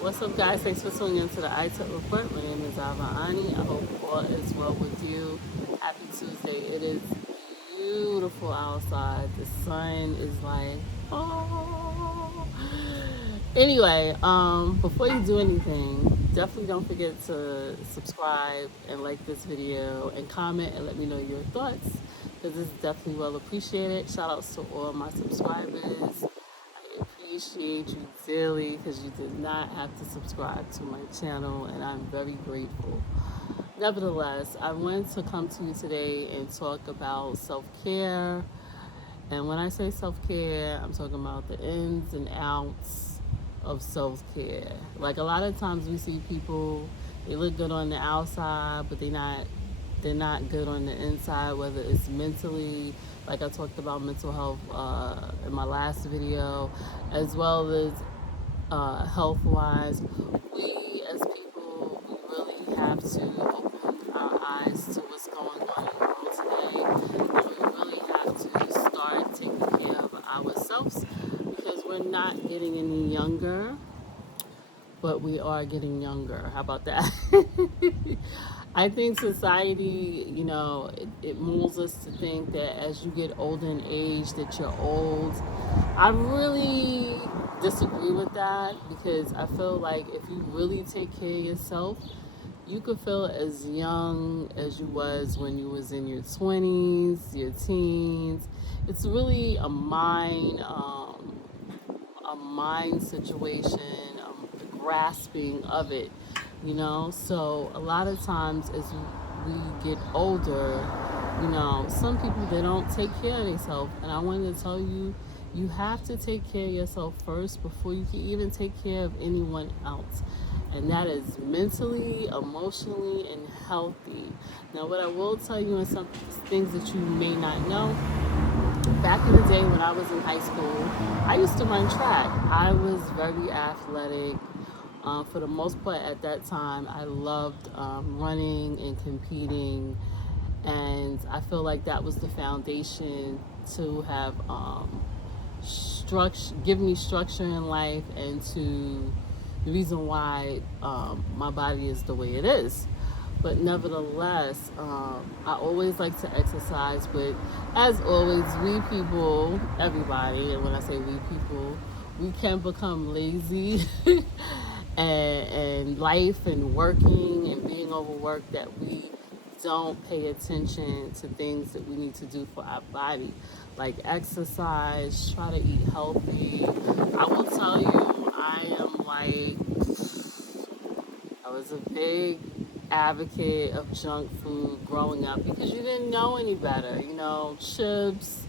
What's up, guys? Thanks for tuning in to the iTech Report. My name is Ani. I hope all is well with you. Happy Tuesday. It is beautiful outside. The sun is like, oh. Anyway, before you do anything, definitely don't forget to subscribe and like this video and comment and let me know your thoughts because this is definitely well appreciated. Shout outs to all my subscribers. I appreciate you dearly because you did not have to subscribe to my channel, and I'm very grateful. Nevertheless, I wanted to come to you today and talk about self care. And when I say self care, I'm talking about the ins and outs of self care. Like a lot of times we see people, they look good on the outside, but they're not good on the inside, whether it's mentally, like I talked about mental health in my last video, as well as health wise. We as people, we really have to open our eyes to what's going on in the world today. And we really have to start taking care of ourselves because we're not getting any younger, but we are getting younger. How about that? I think society, it molds us to think that as you get older in age, that you're old. I really disagree with that because I feel like if you really take care of yourself, you could feel as young as you was when you was in your 20s, your teens. It's really a mind situation, the grasping of it, So a lot of times as we get older, some people they don't take care of themselves, and I wanted to tell you, you have to take care of yourself first before you can even take care of anyone else. And that is mentally, emotionally, and healthy. Now, what I will tell you, and some things that you may not know, back in the day when I was in high school, I used to run track. I was very athletic. For the most part, at that time, I loved running and competing, and I feel like that was the foundation to have give me structure in life, and to the reason why my body is the way it is. But nevertheless, I always like to exercise. But as always, we people, everybody, and when I say we people, we can become lazy and life and working and being overworked that we don't pay attention to things that we need to do for our body, like exercise, try to eat healthy. I will tell you, I was a big advocate of junk food growing up because you didn't know any better. Chips,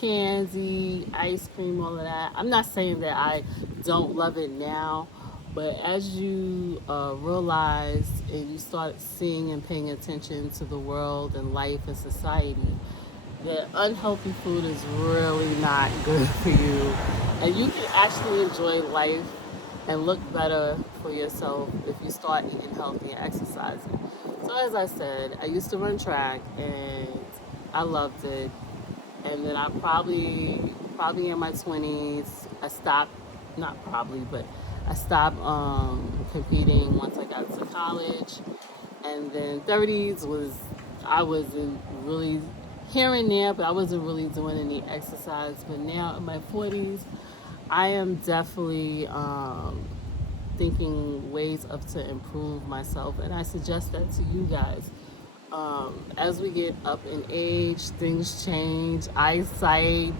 candy, ice cream, all of that. I'm not saying that I don't love it now, but as you realize and you start seeing and paying attention to the world and life and society, that unhealthy food is really not good for you. And you can actually enjoy life and look better for yourself if you start eating healthy and exercising. So as I said, I used to run track and I loved it. And then probably in my 20s, I stopped, not probably, but I stopped competing once I got to college. And then 30s I wasn't really here and there, but I wasn't really doing any exercise. But now in my 40s, I am definitely thinking ways of to improve myself, and I suggest that to you guys. As we get up in age, things change, eyesight,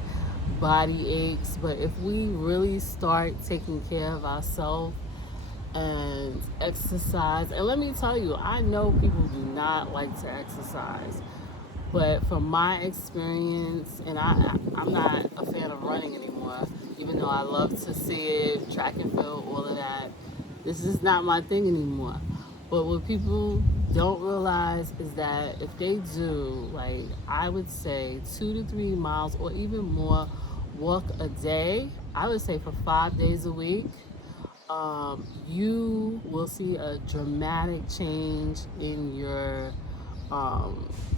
body aches. But if we really start taking care of ourselves and exercise, and let me tell you, I know people do not like to exercise, but from my experience, and I'm not a fan of running anymore, even though I love to see it, track and field, all of that. This is not my thing anymore. But what people don't realize is that if they do, like I would say 2 to 3 miles or even more walk a day, I would say for 5 days a week, you will see a dramatic change in your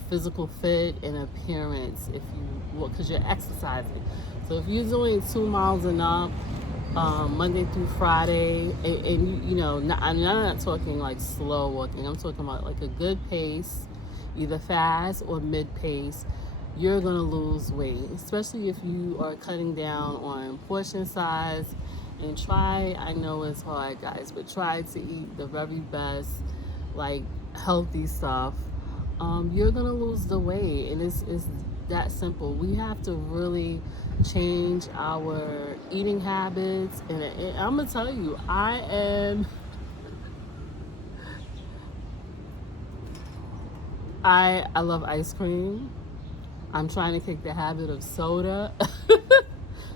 physical fit and appearance if you, because you're exercising. So if you're doing 2 miles and up, Monday through Friday, and I'm not talking like slow walking. I'm talking about like a good pace, either fast or mid pace. You're gonna lose weight, especially if you are cutting down on portion size. And try, I know it's hard, guys, but try to eat the very best, like healthy stuff. You're gonna lose the weight, and it's that simple. We have to really change our eating habits, and I'm gonna tell you, I love ice cream. I'm trying to kick the habit of soda.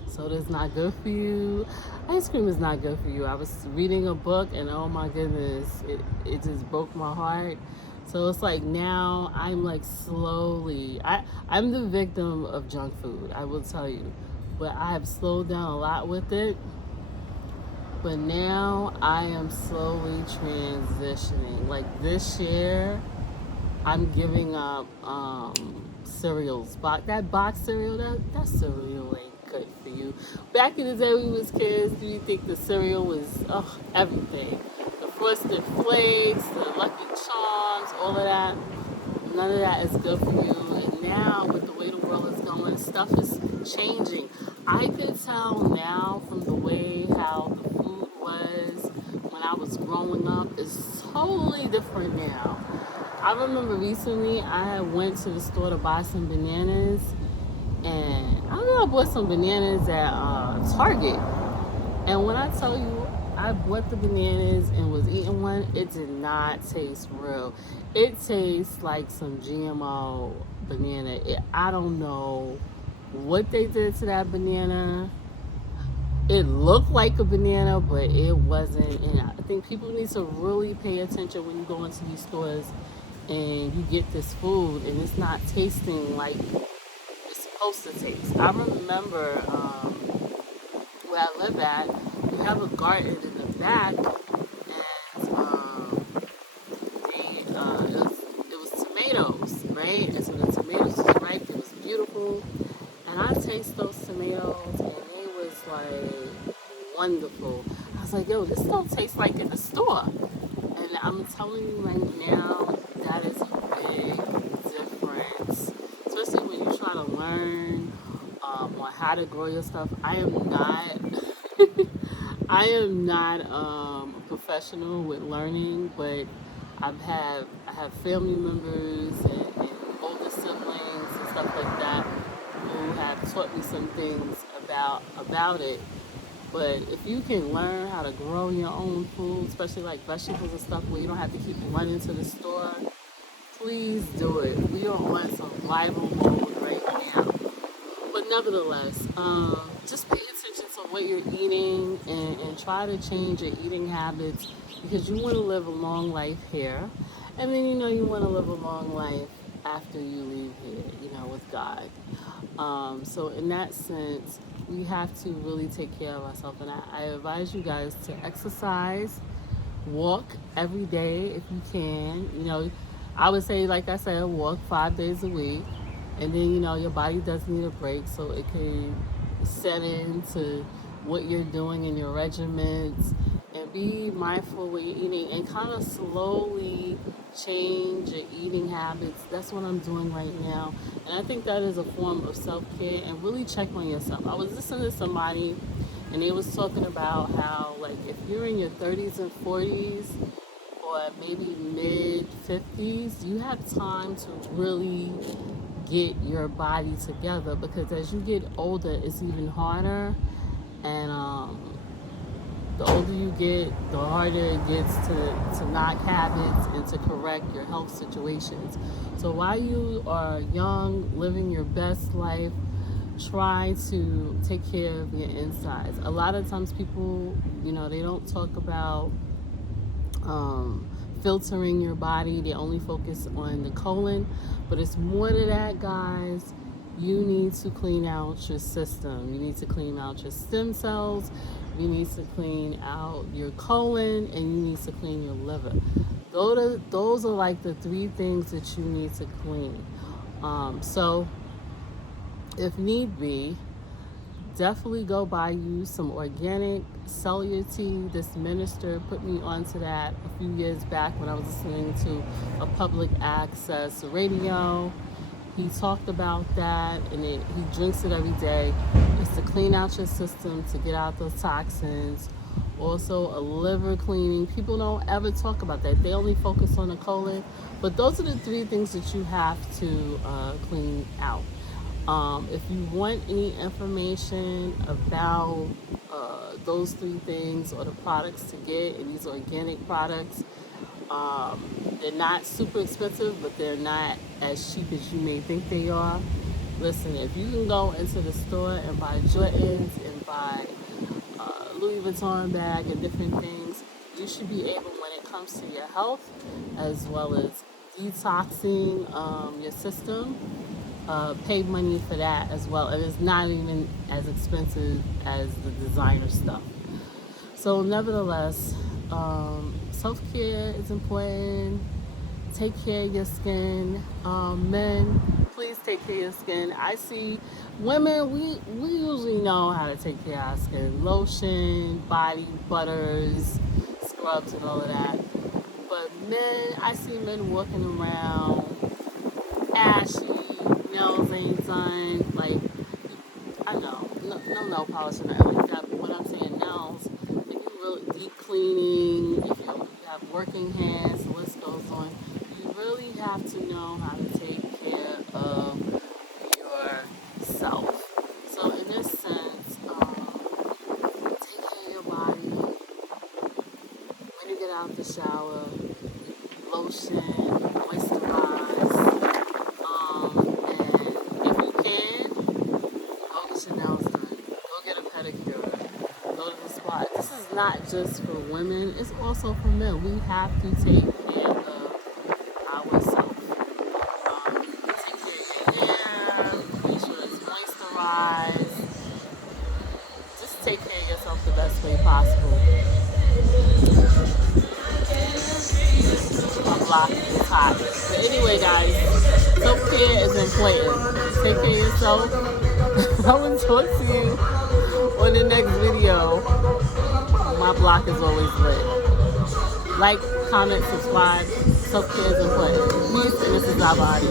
Soda is not good for you. Ice cream is not good for you. I was reading a book, and oh my goodness, it just broke my heart. So it's like now I'm like slowly, I'm the victim of junk food, I will tell you. But I have slowed down a lot with it. But now I am slowly transitioning. Like this year, I'm giving up cereals. That box cereal, that cereal ain't good for you. Back in the day when we was kids, do you think the cereal was everything? The Frosted Flakes, the Lucky Charms, all of that. None of that is good for you. And now, with the way the world is going, stuff is changing. I can tell now from the way how the food was when I was growing up is totally different now. I remember recently I went to the store to buy some bananas, and I don't know, I bought some bananas at Target. And when I tell you, I bought the bananas and was eating one, it did not taste real. It tastes like some GMO banana. I don't know what they did to that banana. It looked like a banana, but it wasn't. And I think people need to really pay attention when you go into these stores and you get this food and it's not tasting like it's supposed to taste. I remember where I live at, we have a garden in the back, and it was tomatoes, right? And so the tomatoes was ripe, it was beautiful, and I taste those tomatoes, and they was like wonderful. I was like, yo, this don't taste like in the store. And I'm telling you right now, that is a big difference. Especially when you try to learn on how to grow your stuff. I am not a professional with learning, but I have family members and older siblings and stuff like that who have taught me some things about it. But if you can learn how to grow your own food, especially like vegetables and stuff, where you don't have to keep running to the store, please do it. We are on survival mode right now. But nevertheless, just pay attention to what you're eating and try to change your eating habits because you want to live a long life here. And then you want to live a long life after you leave here, with God. So in that sense, we have to really take care of ourselves. And I advise you guys to exercise, walk every day if you can. I would say, like I said, walk 5 days a week. And then, your body does need a break so it can set into what you're doing in your regimens and be mindful when you're eating and kind of slowly change your eating habits. That's what I'm doing right now. And I think that is a form of self-care and really check on yourself. I was listening to somebody and they was talking about how, like, if you're in your 30s and 40s or maybe mid 50s, you have time to really get your body together because as you get older, it's even harder. And the older you get, the harder it gets to knock habits and to correct your health situations. So while you are young, living your best life, try to take care of your insides. A lot of times people, they don't talk about filtering your body. They only focus on the colon, but it's more to that, guys. You need to clean out your system. You need to clean out your stem cells. You need to clean out your colon, and you need to clean your liver. Those are like the three things that you need to clean. So, if need be, definitely go buy you some organic cellular tea. This minister put me onto that a few years back when I was listening to a public access radio. He talked about that, and he drinks it every day. It's to clean out your system, to get out those toxins. Also, a liver cleaning. People don't ever talk about that. They only focus on the colon. But those are the three things that you have to clean out. If you want any information about those three things or the products to get, and these organic products, they're not super expensive, but they're not as cheap as you may think they are. Listen, if you can go into the store and buy Jordans and buy Louis Vuitton bag and different things, you should be able, when it comes to your health, as well as detoxing your system, pay money for that as well. And it's not even as expensive as the designer stuff. So, nevertheless, self-care is important. Take care of your skin. Men, please take care of your skin. I see women, we usually know how to take care of our skin. Lotion, body butters, scrubs, and all of that. But men, I see men walking around ashy, nails ain't done. Like, I know, no nail polish or nothing like that. But what I'm saying, nails, if you really deep cleaning, if you have working hands, the list goes on. You really have to know how to take care of yourself. So in this sense, take care of your body. When you get out the shower, lotion, moisturize. And if you can, go get your nails done. Go get a pedicure. Go to the spa. This is not just for women. It's also for men. We have to take care of ourselves. Take care of your hair. Make sure it's moisturized. Just take care of yourself the best way possible. My block is hot. But anyway, guys, self-care is important. Take care of yourself. I will talk to you on the next video. My block is always lit. Like, comment, subscribe. Self-care is important. Peace, and this is our body.